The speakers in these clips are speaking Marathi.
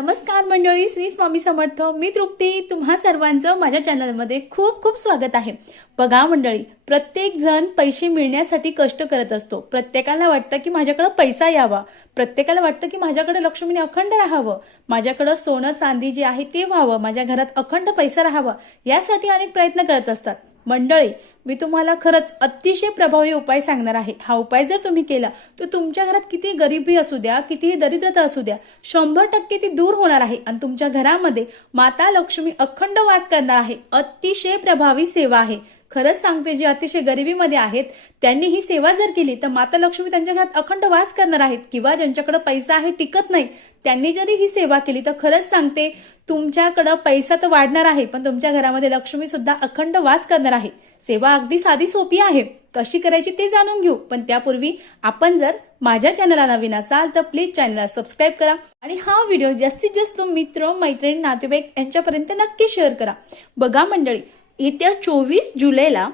नमस्कार मंडळी श्री स्वामी समर्थ मी तृप्ती. तुम्हा सर्वांचं माझ्या चॅनलमध्ये खूप खूप स्वागत आहे. बघा मंडळी प्रत्येक जण पैसे मिळण्यासाठी कष्ट करत असतो. प्रत्येकाला वाटतं की माझ्याकडं पैसा यावा. प्रत्येकाला वाटतं की माझ्याकडे लक्ष्मीने अखंड राहावं. माझ्याकडं सोनं चांदी जे आहे ते व्हावं. माझ्या घरात अखंड पैसा राहावा. यासाठी अनेक प्रयत्न करत असतात. मंडळी मी तुम्हाला खरंच अतिशय प्रभावी उपाय सांगणार आहे. हा उपाय जर तुम्ही केला तर तुमच्या घरात किती गरिबी असू द्या कितीही दरिद्रता असू द्या शंभर टक्के ती दूर होणार आहे. आणि तुमच्या घरामध्ये माता लक्ष्मी अखंड वास करणार आहे. अतिशय प्रभावी सेवा आहे. खरंच सांगते जे अतिशय गरिबीमध्ये आहेत त्यांनी ही सेवा जर केली तर माता लक्ष्मी त्यांच्या घरात अखंड वास करणार आहेत किंवा ज्यांच्याकडे पैसा आहे टिकत नाही त्यांनी जरी ही सेवा केली तर खरंच सांगते तुमच्याकडं पैसा तर वाढणार आहे पण तुमच्या घरामध्ये लक्ष्मी सुद्धा अखंड वास करणार आहे. सेवा अगदी साधी सोपी आहे कशी करायची ते जाणून घेऊ पण त्यापूर्वी आपण जर माझ्या चॅनलला नवीन असाल तर प्लीज चॅनलला सबस्क्राईब करा आणि हा व्हिडिओ जास्तीत जास्त मित्र मैत्रिणी नातेवाईक यांच्यापर्यंत नक्की शेअर करा. बघा मंडळी येत्या चोवीस जुलैला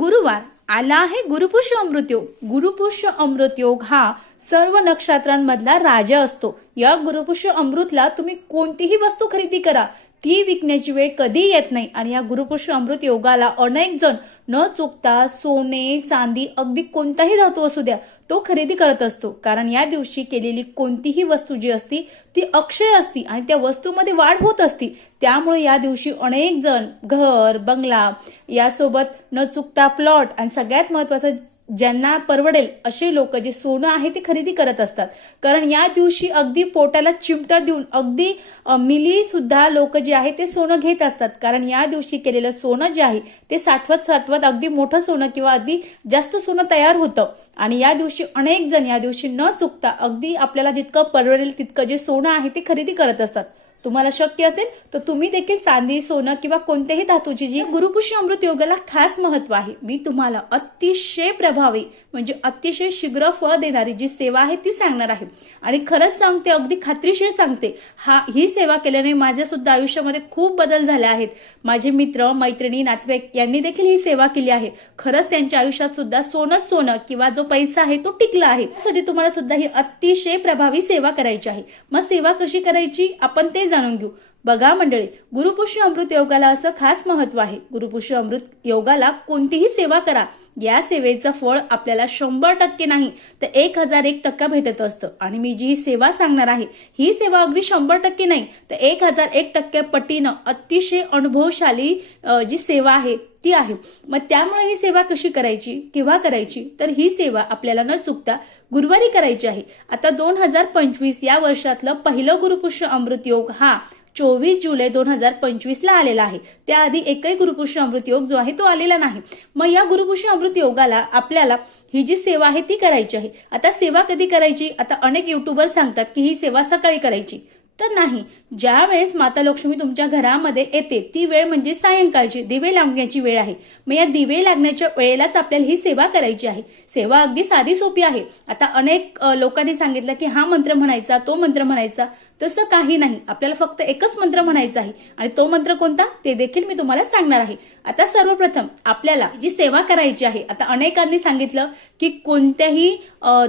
गुरुवार आला आहे गुरुपुष्य अमृतयोग गुरुपुष्य अमृतयोग हा सर्व नक्षत्रांमधला राजा असतो. या गुरुपुष्य अमृतला तुम्ही कोणतीही वस्तू खरेदी करा. ती विकण्याची वेळ कधी येत नाही. आणि या गुरुपुष्य अमृत योगाला अनेक जण न चुकता सोने चांदी अगदी कोणताही धातू असू द्या तो खरेदी करत असतो. कारण या दिवशी केलेली कोणतीही वस्तू जी असती ती अक्षय असती आणि त्या वस्तूमध्ये वाढ होत असती. त्यामुळे या दिवशी अनेक जण घर बंगला यासोबत न चुकता प्लॉट आणि सगळ्यात महत्वाचं ज्यांना परवडेल असे लोक जे सोनं आहे ते खरेदी करत असतात. कारण या दिवशी अगदी पोटाला चिमटा देऊन अगदी मिली सुद्धा लोक जे आहे ते सोनं घेत असतात. कारण या दिवशी केलेलं सोनं जे आहे ते साठवत साठवत अगदी मोठं सोनं किंवा अगदी जास्त सोनं तयार होतं. आणि या दिवशी अनेक जण या दिवशी न चुकता अगदी आपल्याला जितकं परवडेल तितकं जे सोनं आहे ते खरेदी करत असतात. तुम्हाला शक्य असेल तर तुम्ही देखील चांदी सोनं किंवा कोणत्याही धातूची जी गुरुपुष्य अमृत योगाला खास महत्त्व आहे. मी तुम्हाला अतिशय प्रभावी म्हणजे अतिशय शीघ्र फळ देणारी जी सेवा आहे ती सांगणार आहे. आणि खरंच सांगते अगदी खात्रीशीर सांगते हा ही सेवा केल्याने माझ्या सुद्धा आयुष्यामध्ये खूप बदल झाले आहेत. माझे मित्र मैत्रिणी नातेवाईक यांनी देखील ही सेवा केली आहे. खरंच त्यांच्या आयुष्यात सुद्धा सोनं सोनं किंवा जो पैसा आहे तो टिकला आहे. त्यासाठी तुम्हाला सुद्धा ही अतिशय प्रभावी सेवा करायची आहे. मग सेवा कशी करायची? आपण ते जाणून घेऊ बघा मंडळी गुरुपुष्य अमृत योगाला असं खास महत्त्व आहे. गुरुपुष्य अमृत योगाला कोणतीही सेवा करा. या सेवेचं फळ आपल्याला शंभर टक्के नाही तर एक हजार एक टक्का भेटत असतं. आणि मी जी सेवा सांगणार आहे ही सेवा अगदी शंभर टक्के नाही तर एक हजार एक टक्के पटीनं अतिशय अनुभवशाली जी सेवा आहे ती आहे. मग त्यामुळे ही सेवा कशी करायची केव्हा करायची? तर ही सेवा आपल्याला न चुकता गुरुवारी करायची आहे. आता दोन हजार पंचवीस या वर्षातलं पहिलं गुरुपुष्य अमृत योग हा चोवीस जुलै दोन हजार पंचवीसला आलेला आहे. त्याआधी एकही गुरुपुष्य अमृत योग जो आहे तो आलेला नाही. मग या गुरुपुष्य अमृत योगाला आपल्याला ही जी सेवा आहे ती करायची आहे. आता सेवा कधी करायची? आता अनेक युट्यूबर सांगतात की ही सेवा सकाळी करायची. तर नाही. ज्या वेळेस माता लक्ष्मी तुमच्या घरामध्ये येते ती वेळ म्हणजे सायंकाळची दिवे लागण्याची वेळ आहे. मग या दिवे लागण्याच्या वेळेलाच आपल्याला ही सेवा करायची आहे. सेवा अगदी साधी सोपी आहे. आता अनेक लोकांनी सांगितलं की हा मंत्र म्हणायचा तो मंत्र म्हणायचा. तसं काही नाही. आपल्याला फक्त एकच मंत्र म्हणायचा आहे. आणि तो मंत्र कोणता? ते देखील मी तुम्हाला सांगणार आहे. आता सर्वप्रथम आपल्याला जी सेवा करायची आहे आता अनेकांनी सांगितलं की कोणत्याही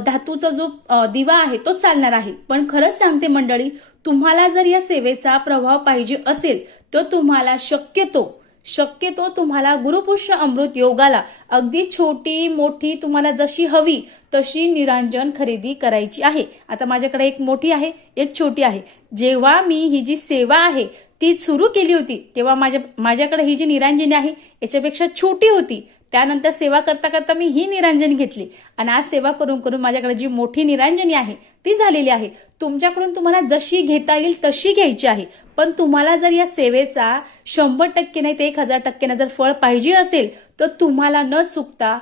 धातूचा जो दिवा आहे तो चालणार आहे. पण खरंच सांगते मंडळी तुम्हाला जर या सेवेचा प्रभाव पाहिजे असेल तर तुम्हाला शक्यतो शक्यतो तुम्हाला गुरुपुष्य अमृत योगाला अगदी छोटी मोठी तुम्हाला जशी हवी तशी निरांजन खरेदी करायची आहे. आता माझ्याकडे एक मोठी आहे एक छोटी आहे. जेव्हा मी ही जी सेवा आहे ती सुरू केली होती तेव्हा माझ्या माझ्याकडे ही जी निरांजनी आहे याच्यापेक्षा छोटी होती. त्यानंतर सेवा करता करता मी ही निरांजन घेतली. आणि आज सेवा करून करून माझ्याकडे जी मोठी निरांजनी आहे ती झालेली आहे. तुमच्याकडून तुम्हाला जशी घेता येईल तशी घ्यायची आहे. पण तुम्हाला जर या सेवेचा शंभर टक्के नाही ते एक हजार टक्के जर फळ पाहिजे असेल तर तुम्हाला न चुकता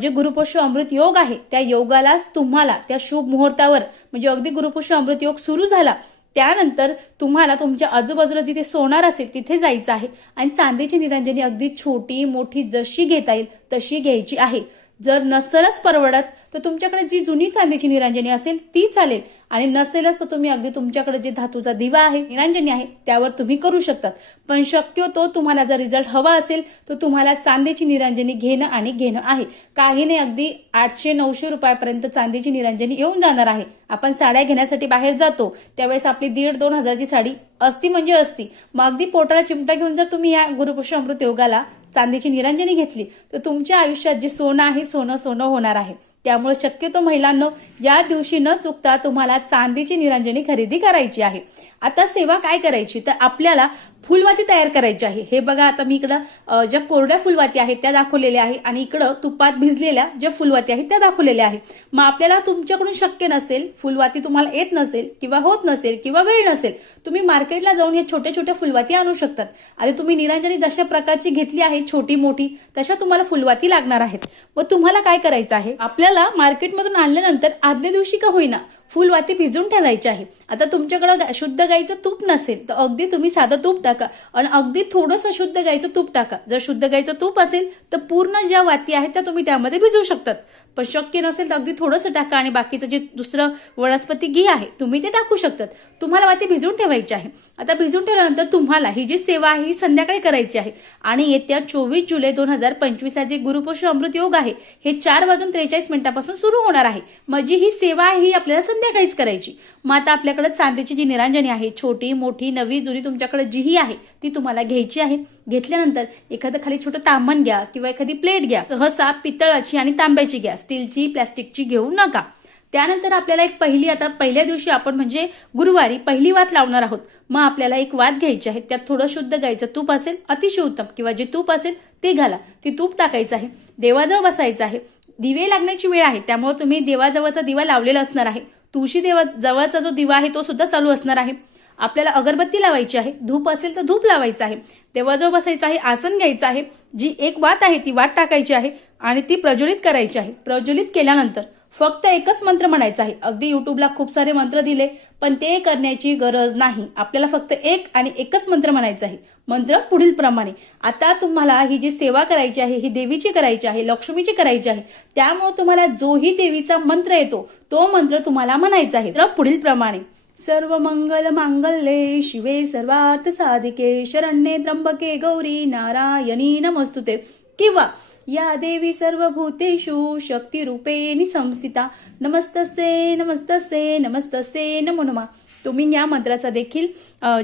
जे गुरुपुष्य अमृत योग आहे त्या योगालाच तुम्हाला त्या शुभ मुहूर्तावर म्हणजे अगदी गुरुपुष्य अमृत योग सुरू झाला त्यानंतर तुम्हाला तुमच्या आजूबाजूला जिथे सोनार असेल तिथे जायचं आहे. आणि चांदीची निरंजनी अगदी छोटी मोठी जशी घेता येईल तशी घ्यायची आहे. जर नसलच परवडत तर तुमच्याकडे जी जुनी चांदीची निरांजनी असेल ती चालेल. आणि नसेलच तर तुम्ही अगदी तुमच्याकडे जे धातूचा दिवा आहे निरांजनी आहे त्यावर तुम्ही करू शकतात. पण शक्यतो तुम्हाला जर रिझल्ट हवा असेल तर तुम्हाला चांदीची निरांजनी घेणं आणि घेणं आहे. काही नाही अगदी आठशे नऊशे रुपयापर्यंत चांदीची निरांजनी येऊन जाणार आहे. आपण साड्या घेण्यासाठी बाहेर जातो त्यावेळेस आपली दीड दोन हजारची साडी असती म्हणजे असती. मग अगदी पोटाला चिमटा घेऊन जर तुम्ही या गुरुपुरुष अमृत योगाला चांदीची निरंजनी घेतली तर तुमच्या आयुष्यात जे सोनं आहे सोनं सोनं होणार आहे. त्यामुळे शक्यतो महिलांनो या दिवशी न चुकता तुम्हाला चांदीची निरंजनी खरेदी करायची आहे. आता सेवा काय करायची? तर आपल्याला फुलवाती तयार करायची आहे. हे बघा आता मी इकडं ज्या कोरड्या फुलवाती आहेत त्या दाखवलेल्या आहे आणि इकडं तुपात भिजलेल्या ज्या फुलवाती आहेत त्या दाखवलेल्या आहे मग आपल्याला तुमच्याकडून शक्य नसेल फुलवाती तुम्हाला येत नसेल किंवा होत नसेल किंवा वेळ नसेल तुम्ही मार्केटला जाऊन या छोट्या छोट्या फुलवाती आणू शकतात. आणि तुम्ही निरांजनी जशा प्रकारची घेतली आहे छोटी मोठी तशा तुम्हाला फुलवाती लागणार आहेत. मग तुम्हाला काय करायचं आहे? आपल्याला मार्केटमधून आणल्यानंतर आदल्या दिवशी का होईना फुलवाती भिजून ठेवायची आहे. आता तुमच्याकडं शुद्ध गाईचं तूप नसेल तर अगदी तुम्ही साधं तूप टाका. आणि अगदी थोडंसं शुद्ध गाईचं तूप टाका. जर शुद्ध गाईचं तूप असेल तर पूर्ण ज्या वाती आहेत त्या तुम्ही त्यामध्ये भिजवू शकतात. पण शक्य नसेल तर अगदी थोडंसं टाका आणि बाकीचं जे दुसरं वनस्पती घी आहे तुम्ही ते टाकू शकतात. तुम्हाला माती भिजवून ठेवायची आहे. आता भिजवून ठेवल्यानंतर तुम्हाला ही जी सेवा आहे ही संध्याकाळी करायची आहे. आणि येत्या चोवीस जुलै दोन हजार पंचवीसला जे गुरुपोषण अमृत योग आहे हे चार वाजून त्रेचाळीस मिनिटापासून सुरू होणार आहे. म्हणजे ही सेवा आहे ही आपल्याला संध्याकाळीच करायची. मग आता आपल्याकडे चांदीची जी निरांजनी आहे छोटी मोठी नवी जुनी तुमच्याकडे जीही आहे ती तुम्हाला घ्यायची आहे. घेतल्यानंतर एखादं खाली छोटं तांबण घ्या किंवा एखादी प्लेट घ्या. सहसा पितळाची आणि तांब्याची घ्या. स्टीलची प्लॅस्टिकची घेऊ नका. त्यानंतर आपल्याला एक पहिली आता पहिल्या दिवशी आपण म्हणजे गुरुवारी पहिली वात लावणार आहोत. मग आपल्याला एक वात घ्यायची आहे. त्यात थोडं शुद्ध गायचं तूप असेल अतिशय उत्तम. किंवा जे तूप असेल ते घाला. ती तूप टाकायचं आहे. देवाजवळ बसायचं आहे. दिवे लागण्याची वेळ आहे. त्यामुळे तुम्ही देवाजवळचा दिवा लावलेला असणार आहे. तुळशी देवा जवळचा जो दिवा आहे तो सुद्धा चालू असणार आहे. आपल्याला अगरबत्ती लावायची आहे धूप असेल तर धूप लावायचं आहे देवाजवळ बसायचं आहे आसन घ्यायचं आहे जी एक वात आहे ती वात टाकायची आहे आणि ती प्रज्वलित करायची आहे. प्रज्वलित केल्यानंतर फक्त एकच मंत्र म्हणायचा आहे. अगदी युट्यूबला खूप सारे मंत्र दिले पण ते करण्याची गरज नाही. आपल्याला फक्त एक आणि एकच मंत्र म्हणायचा आहे. मंत्र पुढील प्रमाणे. आता तुम्हाला ही जी सेवा करायची आहे ही देवीची करायची आहे लक्ष्मीची करायची आहे त्यामुळे तुम्हाला जोही देवीचा मंत्र येतो तो मंत्र तुम्हाला म्हणायचा आहे. तर पुढील प्रमाणे. सर्व मंगल मांगल्ये शिवे सर्वार्थ साधिके शरण्ये त्र्यंबके गौरी नारायणी नमस्तुते। किंवा या देवी सर्वभूतेषु शक्तिरूपेणी संस्थिता। नमस्तसे नमस्तसे नमस्तसे नमो नमः। तुम्ही या मंत्राचा देखील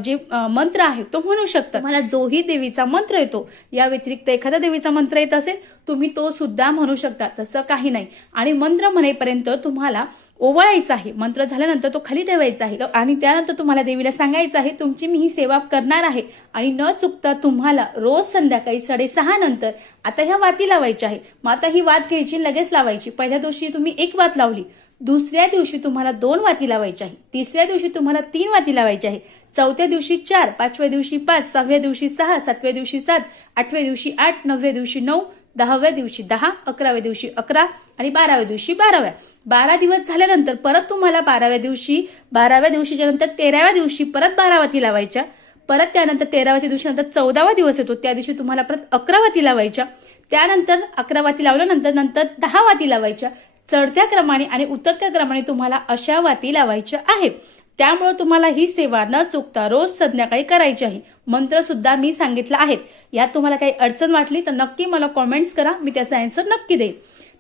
जे मंत्र आहे तो म्हणू शकता. मला जोही देवीचा मंत्र येतो या व्यतिरिक्त एखादा देवीचा मंत्र येत असेल तुम्ही तो सुद्धा म्हणू शकता तसं काही नाही. आणि मंत्र म्हणेपर्यंत तुम्हाला ओवाळायचा आहे. मंत्र झाल्यानंतर तो खाली ठेवायचा आहे. आणि त्यानंतर तुम्हाला देवीला सांगायचं आहे तुमची मी ही सेवा करणार आहे. आणि न चुकता तुम्हाला रोज संध्याकाळी साडेसहा नंतर आता ह्या वाती लावायच्या आहे. मग आता ही वात घ्यायची लगेच लावायची. पहिल्या दिवशी तुम्ही एक वात लावली दुसऱ्या दिवशी तुम्हाला दोन वाती लावायची आहे. तिसऱ्या दिवशी तुम्हाला तीन वाती लावायची आहे. चौथ्या दिवशी चार पाचव्या दिवशी पाच सहाव्या दिवशी सहा सातव्या दिवशी सात आठव्या दिवशी आठ नवव्या दिवशी नऊ दहाव्या दिवशी दहा अकराव्या दिवशी अकरा आणि बाराव्या दिवशी बाराव्या. बारा दिवस झाल्यानंतर परत तुम्हाला बाराव्या दिवशी बाराव्या दिवशीच्या नंतर तेराव्या दिवशी परत बारा वाती लावायच्या. परत त्यानंतर तेराव्याच्या दिवशी नंतर चौदावा दिवस येतो. त्या दिवशी तुम्हाला परत अकरावाती लावायच्या. त्यानंतर अकरा वाती लावल्यानंतर नंतर दहा वाती लावायच्या. चढत्या क्रमाने आणि उतरत्या क्रमाने तुम्हाला अशा वाती लावायच्या आहेत. त्यामुळे तुम्हाला ही सेवा न चुकता रोज संध्याकाळी करायची आहे. मंत्र सुद्धा मी सांगितला आहेत यात तुम्हाला काही अडचण वाटली तर नक्की मला कॉमेंट्स करा. मी त्याचा आन्सर नक्की देईन.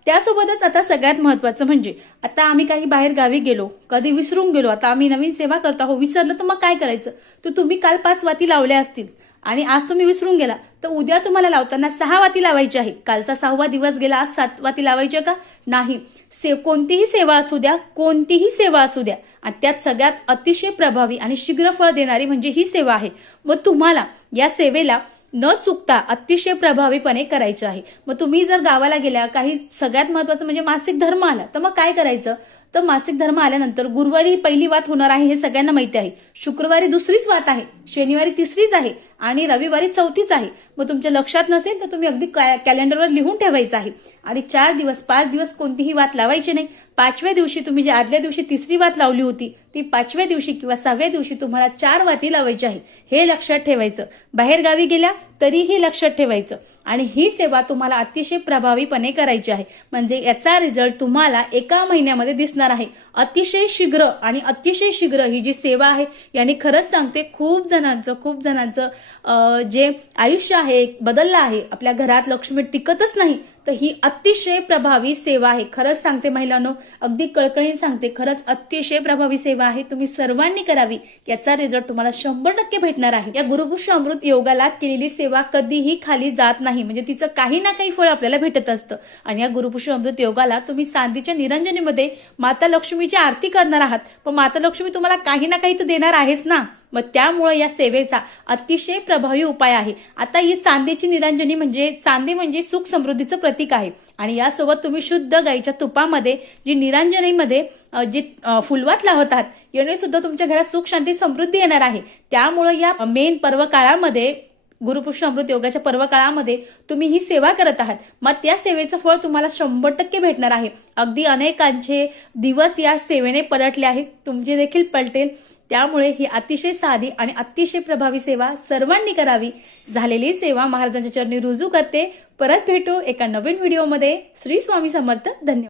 त्यासोबतच आता सगळ्यात महत्वाचं म्हणजे आता आम्ही काही बाहेर गावी गेलो कधी विसरून गेलो आता आम्ही नवीन सेवा करतो हो विसरलं तर मग काय करायचं? तर तुम्ही काल पाच वाती लावल्या असतील. आणि आज तुम्ही विसरून गेला. तर उद्या तुम्हाला लावताना सहा वाती लावायची आहे. कालचा सहावा दिवस गेला आज सात वाती लावायच्या का? नाही. से कोणतीही सेवा असू द्या कोणतीही सेवा असू द्या. आणि त्यात सगळ्यात अतिशय प्रभावी आणि शीघ्र फळ देणारी म्हणजे ही सेवा आहे. व तुम्हाला या सेवेला न चुकता अतिशय प्रभावीपणे करायचं आहे. मग तुम्ही जर गावाला गेल्या काही सगळ्यात महत्वाचं म्हणजे मासिक धर्म आला तर मग काय करायचं? तर मासिक धर्म आल्यानंतर गुरुवारी ही पहिली वात होणार आहे हे सगळ्यांना माहिती आहे. शुक्रवारी दुसरीच वात आहे. शनिवारी तिसरीच आहे. आणि रविवारी चौथीच आहे. मग तुमच्या लक्षात नसेल तर तुम्ही अगदी कॅ- कॅलेंडरवर लिहून ठेवायचं आहे. आणि चार दिवस पाच दिवस कोणतीही वात लावायची नाही. पाचव्या दिवशी तुम्ही जी आदल्या दिवशी तिसरी वात लावली होती ती पाचव्या दिवशी किंवा सहाव्या दिवशी तुम्हाला चार वाती लावायची आहे. हे लक्षात ठेवायचं. बाहेर गावी गेल्या तरीही लक्षात ठेवायचं. आणि ही सेवा तुम्हाला अतिशय प्रभावीपणे करायची आहे. म्हणजे याचा रिझल्ट तुम्हाला एका महिन्यामध्ये दिसणार आहे. अतिशय शीघ्र आणि अतिशय शीघ्र ही जी सेवा आहे याने खरंच सांगते खूप जणांचं खूप जणांचं जे आयुष्य आहे बदललं आहे. आपल्या घरात लक्ष्मी टिकतच नाही. तर ही अतिशय प्रभावी सेवा आहे. खरंच सांगते महिलांनो अगदी कळकळीने सांगते खरंच अतिशय प्रभावी सेवा आहे. तुम्ही सर्वांनी करावी याचा रिझल्ट तुम्हाला शंभर टक्के भेटणार आहे. या गुरुपुष्य अमृत योगाला केलेली सेवा कधीही खाली जात नाही. म्हणजे तिचं काही ना काही फळ आपल्याला भेटत असतं. आणि या गुरुपुष्य अमृत योगाला तुम्ही चांदीच्या निरंजनीमध्ये माता लक्ष्मीची आरती करणार आहात. पण माता लक्ष्मी तुम्हाला काही ना काही तर देणार आहेच ना? मग त्यामुळे या सेवेचा अतिशय प्रभावी उपाय आहे. आता ही चांदीची निरांजनी म्हणजे चांदी म्हणजे सुख समृद्धीचं प्रतीक आहे. आणि यासोबत तुम्ही शुद्ध गाईच्या तुपामध्ये जी निरांजनीमध्ये जी फुलवात फुलवात लावतात याने सुद्धा तुमच्या घरात सुख शांती समृद्धी येणार आहे. त्यामुळे या मेन पर्व काळामध्ये गुरुपुष्य अमृत योगाच्या पर्व काळामध्ये तुम्ही ही सेवा करत आहात. मग त्या सेवेचं फळ तुम्हाला शंभर टक्के भेटणार आहे. अगदी अनेकांचे दिवस या सेवेने पलटले आहेत. तुमचे देखील पलटेल. त्यामुळे ही अतिशय साधी आणि अतिशय प्रभावी सेवा सर्वांनी करावी. झालेली सेवा महाराजांच्या चरणी रुजू करते. परत भेटू एका नवीन व्हिडिओमध्ये. श्री स्वामी समर्थ. धन्यवाद.